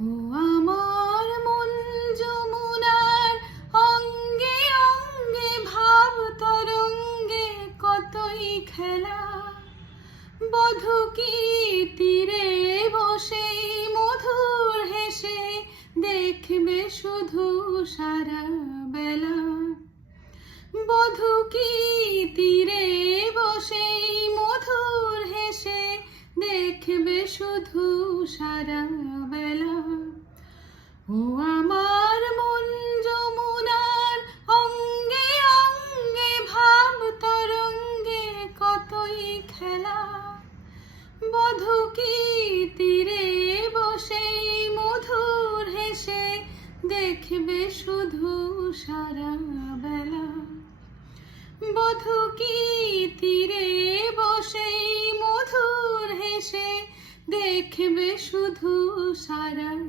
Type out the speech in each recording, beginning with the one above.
ও আমার মন যমুনার অঙ্গে অঙ্গে ভাব তরঙ্গে কতই খেলা। তীরে মধুর হেসে দেখবে সারা বেলা। তীরে মধুর হেসে দেখবে শুধু সারা বেলা। ও আমার মন যমুনার অঙ্গে অঙ্গে ভাব তরঙ্গে কতই খেলা। বধু কি তীরে বসে মধুর হেসে দেখবে শুধু সারা বেলা। বধু কি তীরে বসে মধুর হেসে দেখবে শুধু সারা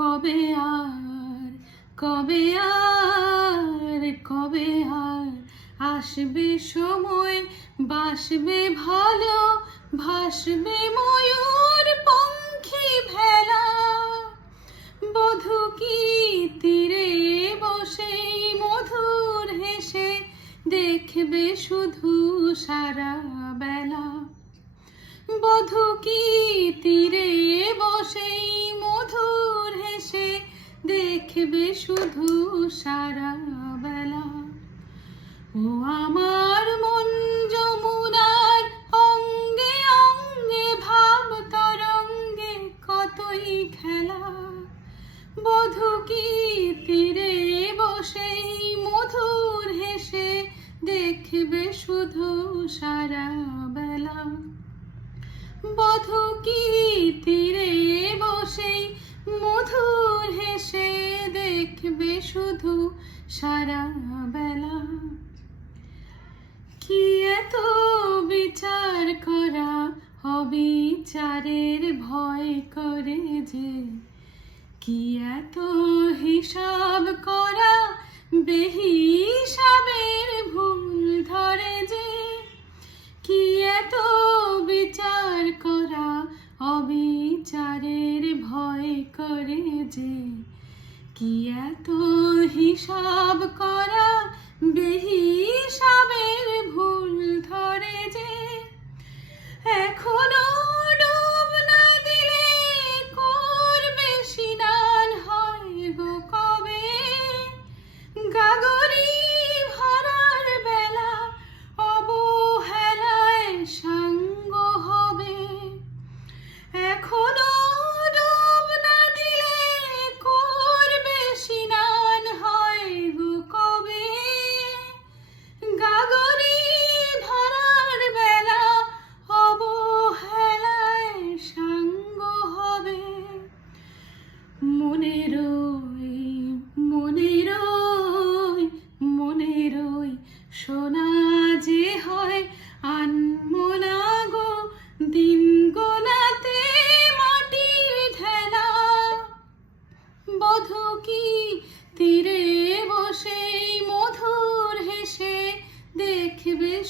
কবে আর কবে আর কবে আর আসবে সময়, বাসবে ভালো, ভাসবে ময়ূর পঙ্খী ভেলা। বধু কি তীরে বসে, মধুর হেসে দেখবে শুধু সারা বেলা? বধু কি তীরে বসে দেখবে শুধু সারা বেলা। ও আমার মন যমুনার অঙ্গে অঙ্গে, ভাব তরঙ্গে কতই খেলা। বধু কি তীরে বসেই মধুর হেসে দেখবে শুধু সারা বেলা। বধু কি তীরে বসেই মধুর হেসে দেখবে শুধু সারা বেলা। কি এত বিচার করা অবিচারের ভয় করে যে? কি এত হিসাব করা বেহিসাবের ভুল ধরে যে? কি এত বিচার করা অবিচারের ভয় করে যে? কি এত হিসাব করা বেহিসাবের ভুল ধরে যে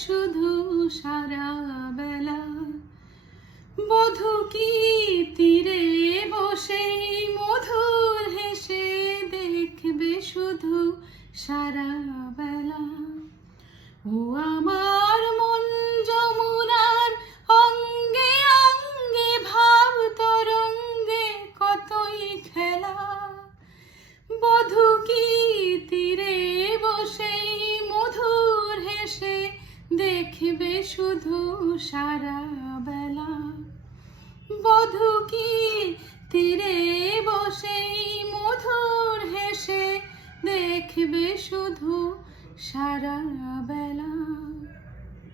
শুধু সারা বেলা। বধু কি তীরে বসে মধুর হেসে দেখবে শুধু সারা শুধু সারা বেলা। বধূ কি